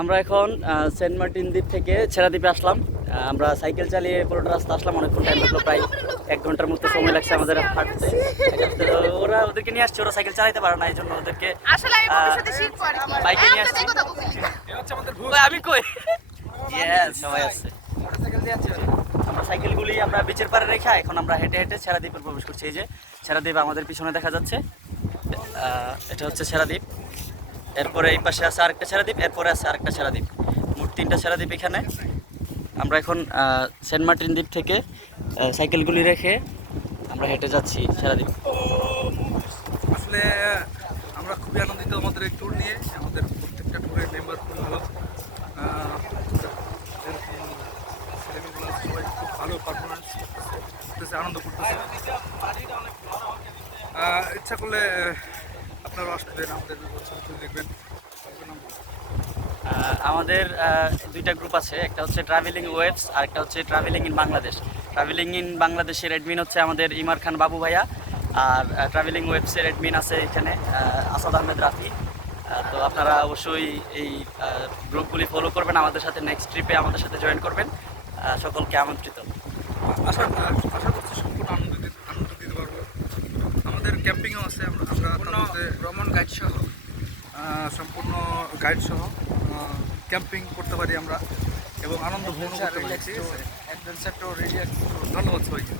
আমরা এখন Saint Martin দ্বীপ থেকে ছেড়া দ্বীপে আসলাম। আমরা সাইকেল চালিয়ে পুরোটা রাস্তা আসলাম, অনেকক্ষণ টাইম লাগলো, প্রায় 1 ঘন্টার মতো সময় লাগছে আমাদের হাঁটতে। ওরা ওদেরকে নিয়ে আসছে, ওরা সাইকেল চালাতে পারে না, এই জন্য ওদেরকে আসলে আমি ভবিষ্যতে শিখবো আর কি। বাইকে নিয়ে আমি আসছি। তো কথা বলছি। ওই আমি কই Yes, সবাই আসছে। আমরা সাইকেলগুলি আমরা বিচের পাড়ে রেখে এখন আমরা হেঁটে হেঁটে ছেড়া দ্বীপে প্রবেশ করছি। এই যে ছেড়া দ্বীপ আমাদের পিছনে দেখা যাচ্ছে, এটা হচ্ছে ছেড়া দ্বীপ। এরপরে এই পাশে আছে আরেকটা ছেড়া দ্বীপ, এরপরে আছে আরেকটা ছেড়া দ্বীপ, মোট 3টা ছেড়া দ্বীপ এখানে। আমরা এখন সেন্ট মার্টিন দ্বীপ থেকে সাইকেলগুলি রেখে আমরা হেঁটে যাচ্ছি ছেড়া দ্বীপ। আসলে আমরা খুবই আনন্দিত আমাদের এই ট্যুর নিয়ে। আমাদের প্রত্যেকটা ট্যুরের মেম্বার খুব ভালো, এরকম ছেলেমেয়েগুলো সবাই খুব ভালো পারফরমেন্স করতেছে, আনন্দ করতেছে। ইচ্ছা করলে আপনারা আসবেন, আমাদের ছবি দেখবেন। আমাদের 2টা গ্রুপ আছে, একটা হচ্ছে ট্রাভেলিং ওয়েবস আর একটা হচ্ছে travelling in Bangladesh. Travelling in বাংলাদেশের অ্যাডমিন হচ্ছে আমাদের ইমার খান বাবু ভাইয়া, আর ট্রাভেলিং ওয়েবসের অ্যাডমিন আছে এখানে আসাদ আহমেদ রাফি। তো আপনারা অবশ্যই এই গ্রুপগুলি ফলো করবেন, আমাদের সাথে নেক্সট ট্রিপে আমাদের সাথে জয়েন করবেন। সকলকে আমন্ত্রিত। আশা আশা করছি সম্পূর্ণ আনন্দ দিতে পারবো। আমাদের ক্যাম্পিংও আছে, আমরা ভ্রমণ গাইড সহ সম্পূর্ণ গাইড সহ ক্যাম্পিং করতে পারি আমরা এবং আনন্দ ভ্রমণ করতে পারি। ঠিক আছে, ধন্যবাদ সবাইকে।